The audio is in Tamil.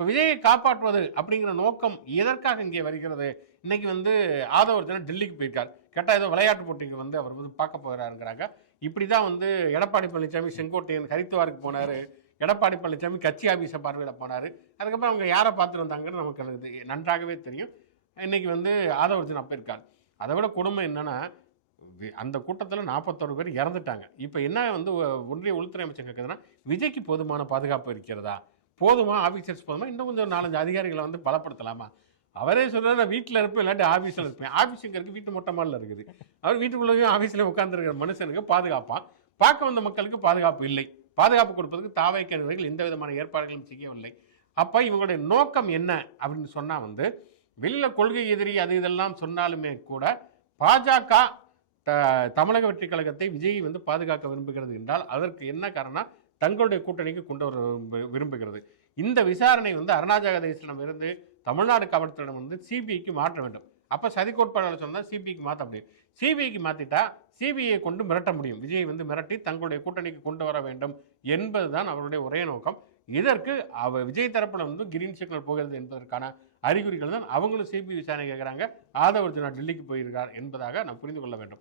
இப்போ விஜயை காப்பாற்றுவது அப்படிங்கிற நோக்கம் எதற்காக இங்கே வருகிறது? இன்னைக்கு வந்து ஆதவ அர்ஜுனா டெல்லிக்கு போயிருக்கார். கேட்டால் ஏதோ விளையாட்டு போட்டிக்கு வந்து அவர் வந்து பார்க்க போகிறாருங்கிறாங்க. இப்படி தான் வந்து எடப்பாடி பழனிசாமி செங்கோட்டையன் ஹரித்துவாருக்கு போனார். எடப்பாடி பழனிசாமி கட்சி ஆபீஸை பார்வையிட போனார். அதுக்கப்புறம் அவங்க யாரை பார்த்துட்டு வந்தாங்கன்னு நமக்கு நன்றாகவே தெரியும். இன்னைக்கு வந்து ஆதவ அர்ஜுனா போயிருக்கார். அதை விட கொடுமை என்னன்னா, அந்த கூட்டத்தில் 41 பேர் இறந்துட்டாங்க. இப்போ என்ன வந்து ஒன்றிய உள்துறை அமைச்சர் கேட்குதுன்னா, விஜய்க்கு போதுமான பாதுகாப்பு இருக்கிறதா? போதுமா? ஆஃபீஸர்ஸ் போதுமா? இன்னும் கொஞ்சம் 4-5 அதிகாரிகளை வந்து பலப்படுத்தலாமா? அவரே சொல்றாரு, நான் வீட்டில் இருப்பேன், இல்லாட்டி ஆஃபீஸில் இருப்பேன். ஆஃபீஸுங்க இருக்குது, வீட்டு மொட்டை மாடில் இருக்குது. அவர் வீட்டுக்குள்ளேயும் ஆஃபீஸில் உட்காந்துருக்கிற மனுஷனுக்கு பாதுகாப்பான். பார்க்க வந்த மக்களுக்கு பாதுகாப்பு இல்லை. பாதுகாப்பு கொடுப்பதற்கு தாவேக்கா நிர்வாகிகள் எந்த விதமான ஏற்பாடுகளும் செய்யவில்லை. அப்போ இவங்களுடைய நோக்கம் என்ன அப்படின்னு சொன்னால் வந்து, வெளியில் கொள்கை எதிரி அது இதெல்லாம் சொன்னாலுமே கூட பாஜக தமிழக வெற்றி கழகத்தை விஜய் வந்து பாதுகாக்க விரும்புகிறது என்றால் அதற்கு என்ன காரணம்? தங்களுடைய கூட்டணிக்கு கொண்டு வர விரும்புகிறது. இந்த விசாரணை வந்து அருணா ஜெகதீசனிடம் இருந்து தமிழ்நாடு காவல்துறையிடம் வந்து சிபிஐக்கு மாற்ற வேண்டும். அப்போ சதி கோட்பாடாளர் சொன்னால் சிபிஐக்கு மாற்ற முடியும். சிபிஐக்கு மாற்றிட்டா சிபிஐயை கொண்டு மிரட்ட முடியும். விஜய் வந்து மிரட்டி தங்களுடைய கூட்டணிக்கு கொண்டு வர வேண்டும் என்பதுதான் அவருடைய ஒரே நோக்கம். இதற்கு விஜய் தரப்பில் வந்து கிரீன் சிக்னல் போகிறது என்பதற்கான அறிகுறிகள் தான் அவங்களும் சிபிஐ விசாரணை கேட்குறாங்க. ஆதவ அர்ஜுனா டெல்லிக்கு போயிருக்கார் என்பதாக நாம் புரிந்து கொள்ள வேண்டும்.